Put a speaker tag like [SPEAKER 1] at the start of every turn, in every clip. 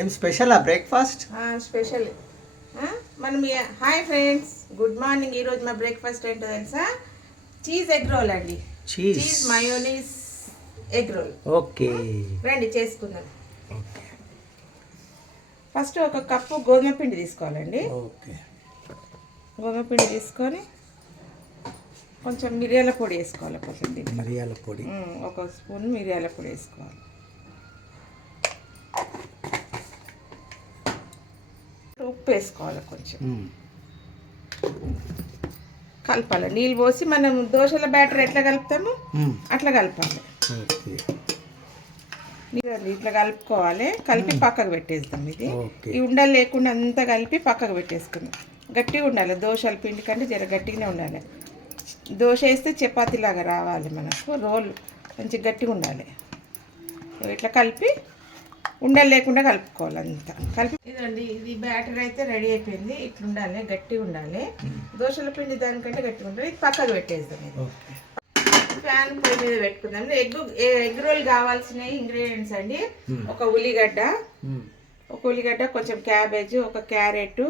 [SPEAKER 1] ఏం స్పెషల్ ఆ breakfast
[SPEAKER 2] special మనం హాయ్ ఫ్రెండ్స్ గుడ్ మార్నింగ్ ఈరోజు మా బ్రేక్ఫాస్ట్ ఏంటో తెలుసా? చీజ్ ఎగ్ రోల్ అండి.
[SPEAKER 1] Cheese
[SPEAKER 2] mayonnaise egg roll
[SPEAKER 1] okay
[SPEAKER 2] రండి చేసుకుందాం. ఫస్ట్ ఒక కప్పు గోధుమ పిండి తీసుకోవాలండి.
[SPEAKER 1] ఓకే
[SPEAKER 2] గోధుమ పిండి తీసుకొని కొంచెం మిరియాల పొడి వేసుకోవాలి కొంచెం
[SPEAKER 1] మిరియాల పొడి.
[SPEAKER 2] ఒక స్పూన్ మిరియాల పొడి వేసుకోవాలి. ఉప్పు వేసుకోవాలి కొంచెం. కలపాలి. నీళ్ళు పోసి మనం దోశల బ్యాటర్ ఎట్లా కలుపుతాము. అట్లా కలపాలి. ఇట్లా కలుపుకోవాలి. కలిపి పక్కకు పెట్టేద్దాం ఇది. ఈ ఉండలు లేకుండా అంతా కలిపి పక్కకు పెట్టేసుకుందాం. గట్టిగా ఉండాలి. దోశల పిండి కంటే జర గట్టిగానే ఉండాలి. దోశ వేస్తే చపాతీ లాగా రావాలి మనకు. రోల్ మంచి గట్టిగా ఉండాలి. ఇట్లా కలిపి ఉండలు లేకుండా కలుపుకోవాలి అంతా. కలిపి ఇదండి ఇది బ్యాటర్ అయితే రెడీ అయిపోయింది. ఇట్లా ఉండాలి. గట్టిగా ఉండాలి దోశల పిండి దానికంటే గట్టిగా ఉండాలి ఇది పక్కకు పెట్టేద్దాం ఇది. ఫ్యాన్ పొయ్యి మీద పెట్టుకుందాం. ఎగ్ ఎగ్ రోల్ కావాల్సిన ఇంగ్రీడియంట్స్ అండి.
[SPEAKER 1] Hmm.
[SPEAKER 2] ఒక ఉల్లిగడ్డ
[SPEAKER 1] మ్మ్.
[SPEAKER 2] ఒక ఉల్లిగడ్డ కొంచెం క్యాబేజ్ ఒక క్యారెట్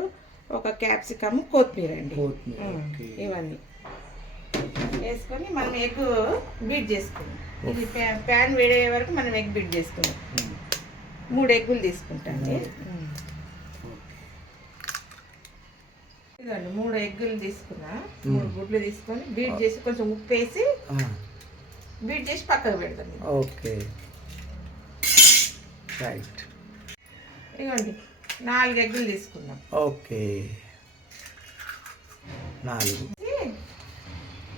[SPEAKER 2] ఒక క్యాప్సికమ్ కొత్తిమీర అండి. Hmm. ఇవన్నీ వేసుకొని మనం ఎగ్ బీట్ చేసుకుందాం ఇది ప్యా- ప్యాన్ వేడే వరకు మనం ఎగ్ బీట్ చేసుకుందాం. మూడు ఎగ్గులు తీసుకుంటాం అండి.
[SPEAKER 1] ఓకే
[SPEAKER 2] ఇదండి మూడు ఎగ్గులు తీసుకున్నా. మూడు గుడ్లు తీసుకొని బీట్ చేసి కొంచెం ఉప్పు వేసి బీట్ చేసి పక్కకు పెడతాం ఇది.
[SPEAKER 1] ఓకే. రైట్.
[SPEAKER 2] ఇదిగోండి నాలుగు ఎగ్గులు తీసుకుందాం
[SPEAKER 1] ఓకే. నాలుగు.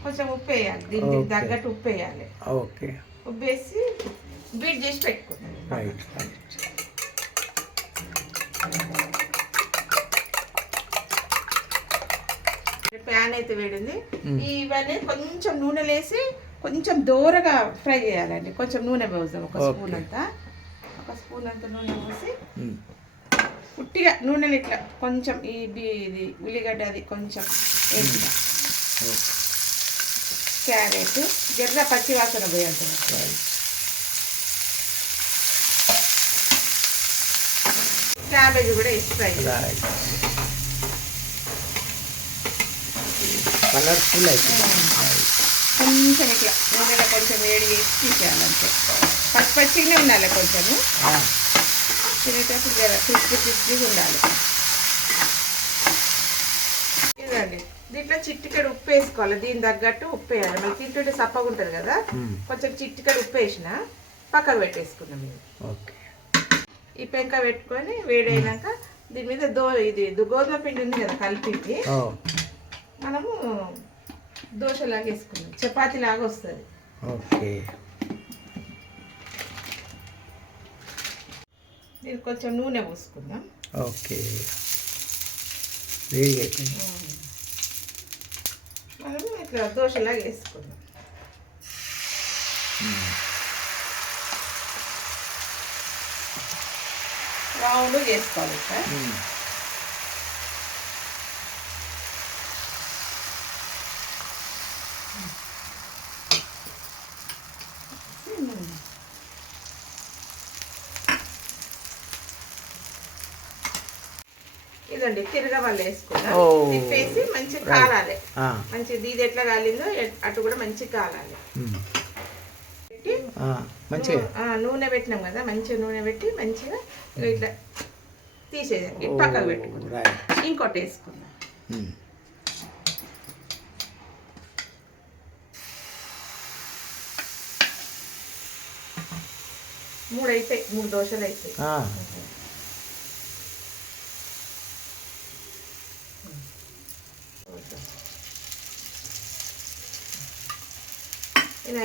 [SPEAKER 2] కొంచెం ఉప్పు వేయాలి దీనికి. తగ్గట్టు ఉప్పు వేయాలి
[SPEAKER 1] ఓకే.
[SPEAKER 2] ఉప్పు వేసి బీట్ చేసి పెట్టుకుందాం
[SPEAKER 1] రైట్.
[SPEAKER 2] ప్యాన్ అయితే వేడింది. ఇవన్నీ కొంచెం నూనె వేసి కొంచెం దూరగా ఫ్రై చేయాలండి. కొంచెం నూనె పోసాం ఒక. స్పూన్ అంతా. ఒక స్పూన్ అంత నూనె పోసి. పుట్టిగా నూనెలు ఇట్లా కొంచెం ఈ బి- ఇది ఉల్లిగడ్డ అది కొంచెం వేసిన క్యారెట్ జర్ర పచ్చి వాసన పోయేంత
[SPEAKER 1] రైట్.
[SPEAKER 2] క్యాబేజ్ కూడా వేసి ఫ్రై చేయాలి.
[SPEAKER 1] రైట్ కలర్ఫుల్ అయిపోయింది.
[SPEAKER 2] కొంచెం ఇట్లా నూనెలో కొంచెం వేడి చేసి తీసేయాలంటే పచ్చి పచ్చిగానే ఉండాలి కొంచెము.
[SPEAKER 1] ఆ,
[SPEAKER 2] తినేటప్పుడు జర క్రిస్పీ క్రిస్పీగా ఉండాలి. ఇదండి దీంట్లో చిట్టికడ ఉప్పు వేసుకోవాలి. దీని తగ్గట్టు ఉప్పు వేయాలి. మళ్ళీ తింటుంటే సప్పగా ఉంటుంది కదా. కొంచెం చిట్టికడ ఉప్పు వేసిన పక్కకు పెట్టేసుకున్నాం ఇది
[SPEAKER 1] ఓకే.
[SPEAKER 2] ఈ పెంక పెట్టుకొని వేడైనాక దీని మీద దో ఇది గోధుమ పిండి ఉంది కదా కలిపింది
[SPEAKER 1] ఓ.
[SPEAKER 2] మనము దోశలాగా వేసుకున్నాం చపాతీ లాగా వస్తుంది.
[SPEAKER 1] ఓకే.
[SPEAKER 2] దీనికి కొంచెం నూనె పోసుకుందాం.
[SPEAKER 1] ఓకే.
[SPEAKER 2] మనము ఇట్లా దోశలాగా వేసుకుందాం. రౌండ్ చేసుకోవాలి ఇట్లా ఇదండి. తిప్పేసి కాలాలి. ఇది ఎట్లా కాలిందో అటు కూడా కాలాలి.
[SPEAKER 1] మంచిగా.
[SPEAKER 2] నూనె పెట్టినాం కదా మంచిగా నూనె పెట్టి మంచిగా ఇట్లా తీసేది
[SPEAKER 1] ఓ,
[SPEAKER 2] పక్కకు పెట్టుకుందాం.
[SPEAKER 1] రైట్.
[SPEAKER 2] ఇంకోటి వేసుకుందాం. మూడు అయితే మూడు దోశలు అయితే ఇలా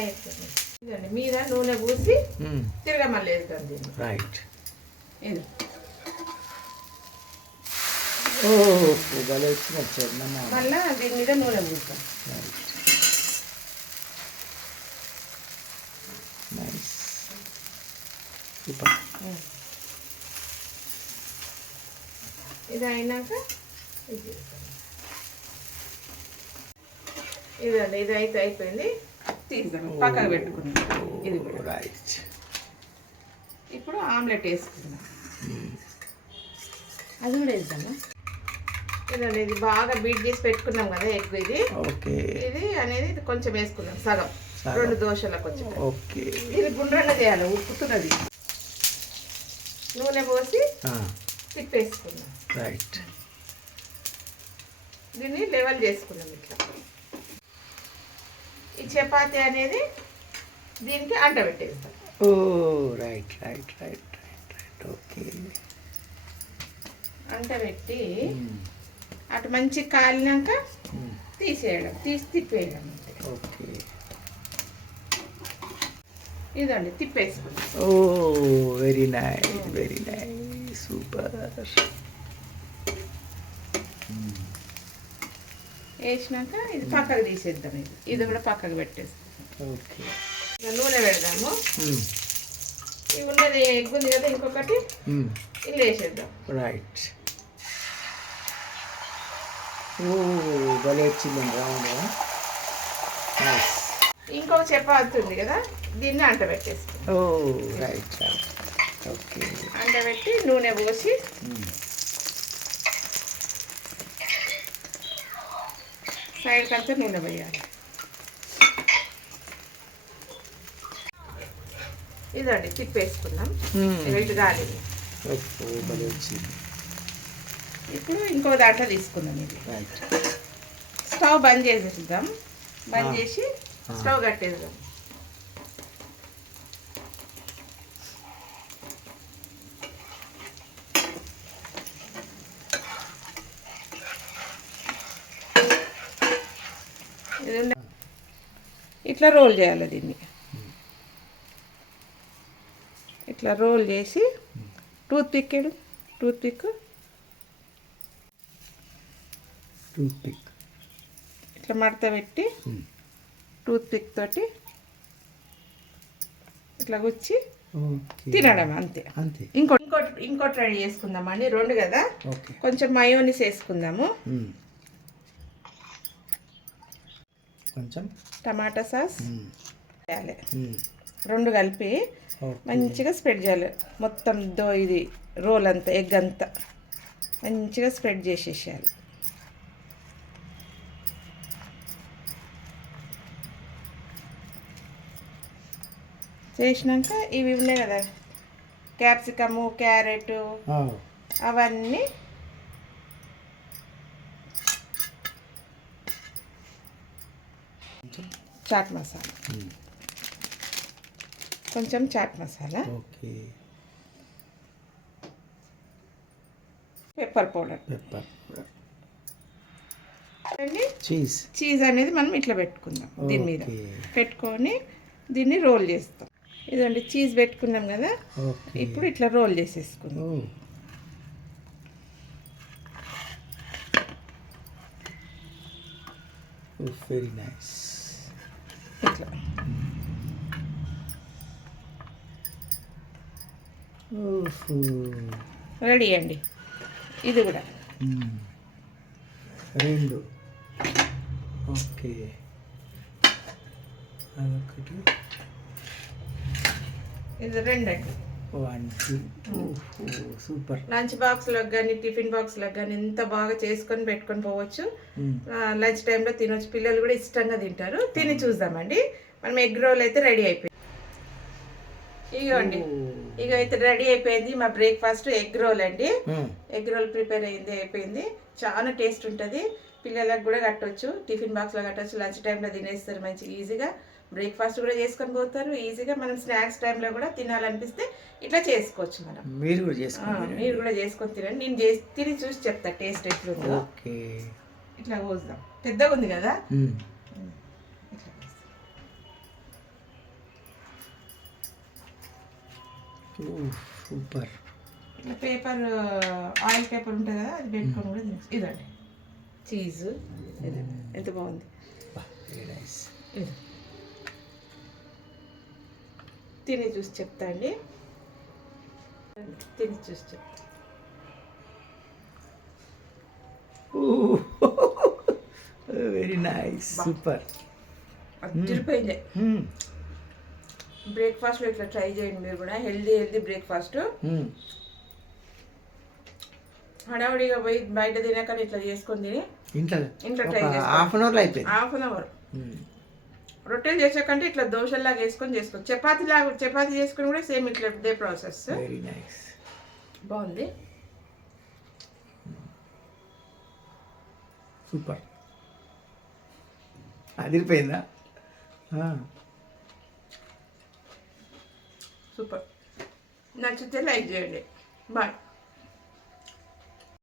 [SPEAKER 2] ఇదండి మీద నూనె పూసి. తిరగ మళ్ళీ వేద్దాం దీన్ని.
[SPEAKER 1] రైట్.
[SPEAKER 2] ఇది. మళ్ళా దీని మీద నూనె పూస్తాం
[SPEAKER 1] రైట్ నైస్ సూపర్
[SPEAKER 2] ఇది అయినాక ఇది. ఇదండి ఇది అయితే అయిపోయింది తీద్దాం పక్కకు పెట్టుకుందాం. ఇది కూడా. ఇప్పుడు ఆమ్లెట్ వేసుకుందాం. అది కూడా వేద్దామా? ఇదండి ఇది బాగా బీట్ చేసి పెట్టుకున్నాం కదా ఎగ్ ఇది.
[SPEAKER 1] ఓకే.
[SPEAKER 2] ఇది అనేది ఇది కొంచెం వేసుకున్నాం సగం. రెండు దోశలకు కొంచెం.
[SPEAKER 1] ఓకే.
[SPEAKER 2] దీన్ని గుండ్రంగా చేయాలి ఉప్పుతున్నది. నూనె పోసి తిప్పేసుకున్నాం.
[SPEAKER 1] రైట్
[SPEAKER 2] దీన్ని లెవెల్ చేసుకున్నాం ఇట్లా. ఈ చపాతి అనేది దీనికి అంట పెట్టేస్తాం.
[SPEAKER 1] All right right right right right okay
[SPEAKER 2] అంట పెట్టి అటు మంచి కాలినాక తీసేయడం తీసి తిప్పేయడం
[SPEAKER 1] ఓకే
[SPEAKER 2] ఇదండి తిప్పేసుకున్నాం.
[SPEAKER 1] ఓ very nice very nice super.
[SPEAKER 2] వేసినాక ఇది పక్కకు తీసేద్దాం ఇది. ఇది కూడా పక్కకు పెట్టేస్తాం.
[SPEAKER 1] ఓకే.
[SPEAKER 2] నూనె పెడదాము. ఇవి ఉన్నది ఎగ్ ఉంది కదా ఇంకొకటి. ఇల్లు వేసేద్దాం.
[SPEAKER 1] రైట్. ఓ భలే వచ్చిందండి
[SPEAKER 2] ఇంకొక చపాతి ఉంది కదా దీన్ని అంట పెట్టేస్తాం.
[SPEAKER 1] All right right. ఓకే.
[SPEAKER 2] అంట పెట్టి నూనె పోసి సైడ్కి అంతా నూనె పోయాలి. ఇదండి తిప్పేసుకున్నాం. ఇటు
[SPEAKER 1] వచ్చింది.
[SPEAKER 2] ఇప్పుడు ఇంకో దాంట్లో తీసుకుందాం ఇది. స్టవ్ బంద్ చేసేద్దాం. బంద్. చేసి. స్టవ్ కట్టేద్దాం ఇది ఉన్న- ఇట్లా రోల్ చేయాలి దీన్ని. ఇట్లా రోల్ చేసి టూత్ పిక్ ఏడు టూత్ పిక్
[SPEAKER 1] టూత్ పిక్
[SPEAKER 2] ఇట్లా మడత పెట్టి టూత్ పిక్ తోటి ఇట్లా గుచ్చి తినడం అంతే.
[SPEAKER 1] అంతే.
[SPEAKER 2] ఇంకోటి ఇంకోటి ఇంకోటి రెడీ చేసుకుందామండి రెండు కదా? కొంచెం మయోనిస్ వేసుకుందాము.
[SPEAKER 1] కొంచెం.
[SPEAKER 2] టమాటా సాస్ వేయాలి. రెండు కలిపి మంచిగా స్ప్రెడ్ చేయాలి. మొత్తం దో ఇది రోల్ అంతా ఎగ్ అంతా మంచిగా స్ప్రెడ్ చేసేసేయాలి. చేసినాక ఇవి ఉన్నాయి కదా క్యాప్సికము క్యారెట్ అవన్నీ చాట్ మసాలా. కొంచెం chaat masala.
[SPEAKER 1] Okay.
[SPEAKER 2] Pepper powder.
[SPEAKER 1] Pepper. Cheese.
[SPEAKER 2] Cheese అనేది మనం ఇట్లా పెట్టుకుందాం దీని మీద. పెట్టుకొని దీన్ని రోల్ చేస్తాం. ఇదండి చీజ్ పెట్టుకున్నాం కదా? ఇప్పుడు ఇట్లా రోల్ చేసేసుకుందాం.
[SPEAKER 1] Very nice.
[SPEAKER 2] ఇట్లా. రెడీ అండి. ఇది కూడా.
[SPEAKER 1] రెండు. ఓకే. అదొకటి.
[SPEAKER 2] ఇది రెండు అండి
[SPEAKER 1] వన్ సూపర్
[SPEAKER 2] లంచ్ బాక్స్లకు కానీ టిఫిన్ బాక్స్లకు కానీ ఎంత బాగా చేసుకొని పెట్టుకొని పోవచ్చు. లంచ్ టైంలో తినొచ్చు. పిల్లలు కూడా ఇష్టంగా తింటారు. తిని చూద్దామండి. మనం ఎగ్ రోల్ అయితే రెడీ అయిపోయింది ఇగోండి. ఇక అయితే రెడీ అయిపోయింది. మా బ్రేక్ఫాస్ట్ ఎగ్ రోల్ అండి. ఎగ్ రోల్ ప్రిపేర్ అయింది అయిపోయింది. చాలా టేస్ట్ ఉంటుంది. పిల్లలకు కూడా కట్టొచ్చు. టిఫిన్ బాక్స్లో కట్టొచ్చు. లంచ్ టైంలో తినేస్తారు మంచిగా ఈజీగా బ్రేక్ఫాస్ట్ కూడా చేసుకొని పోతారు. ఈజీగా మనం స్నాక్స్ టైంలో కూడా తినాలనిపిస్తే ఇట్లా చేసుకోవచ్చు మనం.
[SPEAKER 1] మీరు కూడా చేసుకోండి
[SPEAKER 2] మీరు కూడా చేసుకొని తినండి. నేను చేసి తిని చూసి చెప్తా టేస్ట్ ఎట్లుందో.
[SPEAKER 1] ఓకే.
[SPEAKER 2] ఇట్లా కోద్దాం పెద్దగా ఉంది కదా.
[SPEAKER 1] సూపర్.
[SPEAKER 2] ఇట్లా పేపర్ ఆయిల్ పేపర్ ఉంటుంది కదా అది పెట్టుకొని కూడా తినచ్చు ఇదండి. చీజ్. ఎంత బాగుంది. ఇది తిని చూసి చెప్తా అండి. తిని చూసి చెప్తా.
[SPEAKER 1] వెరీ నైస్ సూపర్
[SPEAKER 2] అదిరిపోయింది. బ్రేక్ఫాస్ట్లో ఇట్లా ట్రై చేయండి మీరు కూడా. Healthy healthy breakfast. హడావుడిగా పోయి బయట తినకని ఇట్లా చేసుకొని తిని
[SPEAKER 1] ఇంట్లో
[SPEAKER 2] ఇంట్లో చేసుకో.
[SPEAKER 1] హాఫ్ అన్ అవర్లో అయిపోయింది.
[SPEAKER 2] Half an hour. రొట్టెలు చేసాకంటే ఇట్లా దోశలాగా వేసుకొని చేసుకో. చపాతీ లాగా చపాతీ చేసుకుని కూడా సేమ్ ఇట్లా ఇదే ప్రాసెస్.
[SPEAKER 1] వెరీ నైస్
[SPEAKER 2] బాగుంది.
[SPEAKER 1] సూపర్. అదిరిపోయిందా.
[SPEAKER 2] సూపర్. నచ్చితే లైక్ చేయండి. బాయ్.